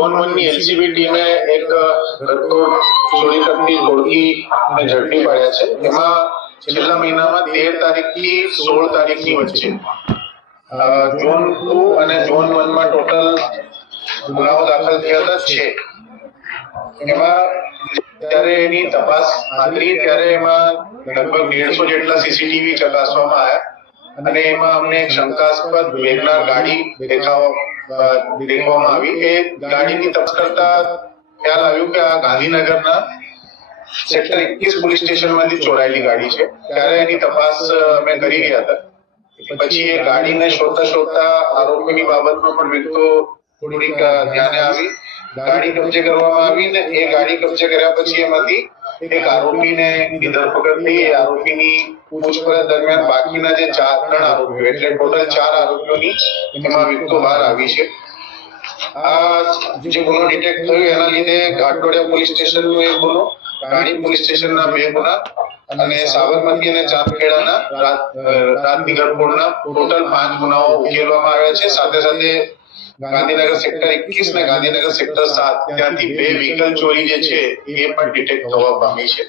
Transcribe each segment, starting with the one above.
Zone વનની એક રજકોટ ચોરી કરતી ટોળકી અને ઝડપી પાડ્યા છે. એમાં છેલ્લા મહિનામાં તેર તારીખથી સોળ તારીખની વચ્ચે ઝોન ટુ અને ઝોન વનમાં ટોટલ ગુનાઓ દાખલ થયા હતા છે. એમાં ત્યારે એની તપાસ હતી ત્યારે એમાં લગભગ દેડસો જેટલા સીસીટીવી ચકાસવામાં આવ્યા. અને એમાં અમને શંકાસ્પદ વેગનાર ગાડી દેખાવ દેખવામાં આવી એ ગાડીની તપાસ કરતા ખ્યાલ આવ્યું કે આ ગાંધીનગરના સેક્ટર એકવીસ પોલીસ સ્ટેશનમાંથી ચોરાયેલી ગાડી છે. ત્યારે એની તપાસ અમે કરી રહ્યા હતા. પછી એ ગાડીને શોધતા શોધતા આરોપીની બાબતમાં પણ વિગતો થોડીક ધ્યાને આવી. ગાડી કબજે કરવામાં આવી ને એ ગાડી કબજે કર્યા પછી એમાંથી એક આરોપીને ની ધરપકડ થઈ આરોપીની પૂછપરછ દરમિયાન બાકીના જે ચાર, ત્રણ આરોપીઓ, એટલે ટોટલ ચાર આરોપીઓની એમાં વિગતો બહાર આવી છે. આ જે ગુનો ડિટેક્ટ થયો એના લીધે ઘાટલોડિયા પોલીસ સ્ટેશનનો એક ગુનો, રાણી પોલીસ સ્ટેશનના બે ગુના, અને સાબરમતી અને ચાંદખેડાના રાત ગરફોડના ટોટલ પાંચ ગુનાઓ ઉકેલવામાં આવ્યા છે. સાથે સાથે ગાંધીનગર સેક્ટર એકવીસ ને ગાંધીનગર સેક્ટર સાત ત્યાંથી બે વ્હીકલ ચોરી જે છે એ પણ ડિટેક્ટ થવા પામી છે.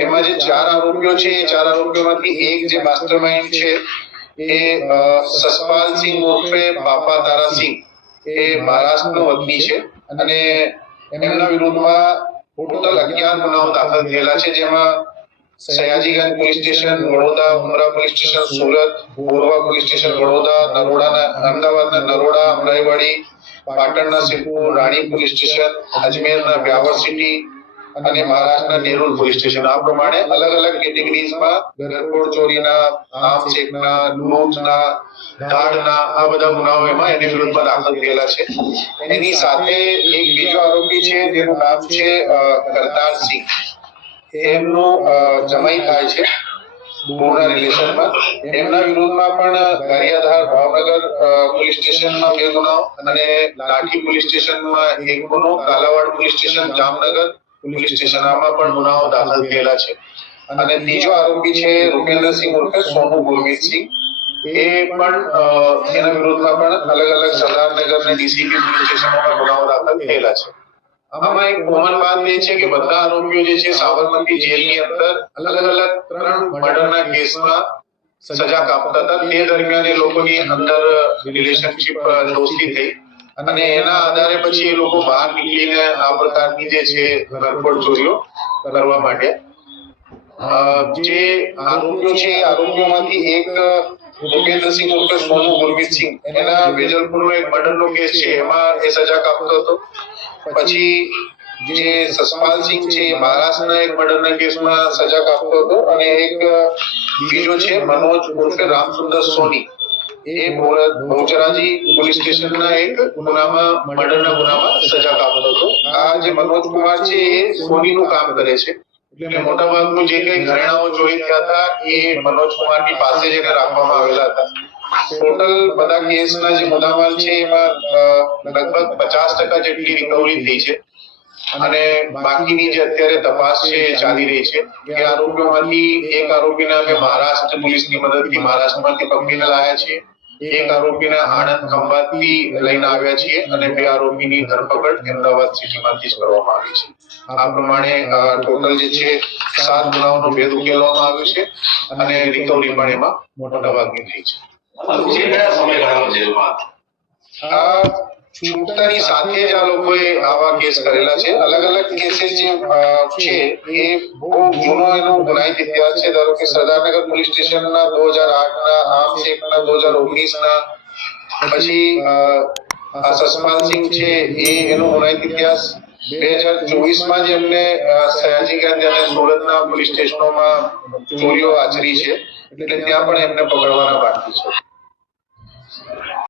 એમાં જે ચાર આરોપીઓ છે એ ચાર આરોપીઓમાંથી એક જે માસ્ટરમાઇન્ડ છે એ અ, સસપાલસિંહ ઉર્ફે બાપા તારાસિંહ એ મહારાષ્ટ્રનો વતની છે. અને એમના વિરુદ્ધમાં ટોટલ અગિયાર ગુનાઓ દાખલ થયેલા છે જેમાં Sayajiganj police station, Vadodara, Umra police station, Surat Gorva police station, Vadodara, નરોડાના, અમદાવાદના નરોડા, અમરાઈવાડી, પાટણના સિદ્ધપુર, રાણી પોલીસ સ્ટેશન, અજમેરના બ્યાવર સિટી અને મહારાષ્ટ્રના નેરુલ પોલીસ સ્ટેશન. આ પ્રમાણે અલગ અલગ કેટેગરીઝમાં ઘરફોડ ચોરીના આમ ચેકના લૂંટના ધાડના આ બધા ગુનાઓ એમાં એની વિરુદ્ધમાં દાખલ થયેલા છે. એની સાથે એક બીજો આરોપી છે, જેનું નામ છે કરતારસિંહ. એમનું જમાઈ થાય છે દૂરના રિલેશનમાં. એમના વિરુદ્ધમાં પણ ગારિયાધાર ભાવનગર પોલીસ સ્ટેશનમાં બે ગુનાઓ અને લાઠી પોલીસ સ્ટેશનમાં એક ગુનો Kalavad police station, Jamnagar police station આમાં પણ ગુનાઓ દાખલ થયેલા છે. અને ત્રીજો આરોપી છે રૂપેન્દ્રસિંહ ઉર્ફે સોનુ ગુરમીતસિંહ એ પણ એના વિરુદ્ધમાં પણ અલગ અલગ સરદારનગર અને ડીસીપી પોલીસ સ્ટેશનમાં ગુનાઓ દાખલ થયેલા છે. આમાં એક કોમન વાત એ છે કે બધા આરોપીઓ જે છે સાબરમતી જેલની અંદર અલગ અલગ ત્રણ મર્ડરના કેસમાં સજા કાપતા હતા. તે દરમિયાન એ લોકોની અંદર રિલેશનશિપ દોસ્તી થઈ. અને એના આધારે પછી એ લોકો બહાર નીકળીને આ પ્રકારની જે છે ગરફોડ ચોરીઓ કરવા માટે જે આરોપીઓ છે આરોપીઓમાંથી એક ભૂપેન્દ્રસિંહ ઉર્ફે સોનુ ગુરમીતસિંહ એના વેજલપુરનો એક મર્ડરનો કેસ છે, એમાં એ સજા કાપતો હતો. પછી જે સસપાલસિંહ છે, એ મહારાષ્ટ્રના એક મર્ડરના કેસમાં સજા કાપતો હતો. અને એક બીજો છે, મનોજ ઉર્ફે રામસુંદર સોની. એ બહુચરાજી પોલીસ સ્ટેશનના એક ગુનામાં, મર્ડરના ગુનામાં સજા કાપતો હતો. આ જે મનોજ કુમાર છે, એ સોનીનું કામ કરે છે. મોટા ભાગનું ઘરેણાઓ ચોરી થયા હતા, એ મનોજ કુમારની પાસે જ એને આવેલા હતા. ટોટલ બધા કેસના જે મુદ્દામાલ છે, એમાં લગભગ પચાસ ટકા જેટલી રિકવરી થઈ છે. અને બાકીની જે અત્યારે તપાસ છે, એ ચાલી રહી છે એ આરોપીઓમાંથી એક આરોપીને અમે મહારાષ્ટ્ર પોલીસની મદદથી, મહારાષ્ટ્રમાંથી પકડીને લાયા છીએ. એક આરોપીને આણંદ ખંભાતથી લઈને આવ્યા છીએ અને બે આરોપીની ધરપકડ અમદાવાદ સિટીમાંથી જ કરવામાં આવી છે. આ પ્રમાણે ટોટલ જે છે સાત ગુનાઓનો ભેદ ઉકેલવામાં આવ્યો છે અને રિકવરી પણ એમાં મોટા ભાગની થઈ છે. આ છૂટતાની સાથે આ લોકોએ આવા કેસ કરેલા છે. અલગ અલગ કેસીસ જે છે, એ બહુ જૂનો એનો ગુનાહિત ઇતિહાસ છે. ધારો કે સરદારનગર પોલીસ સ્ટેશનના દો હજાર આઠના આર્મ્સ એક્ટના દો હજાર ઓગણીસના, પછી સસમાનસિંહ છે, એ એનો ગુનાહિત ઇતિહાસ બે હજાર ચોવીસમાં જ એમને સયાજી સયાજીગંજ અને સુરતના પોલીસ સ્ટેશનોમાં ચોરીઓ આચરી છે. એટલે ત્યાં પણ એમને પકડવાના બાકી છે.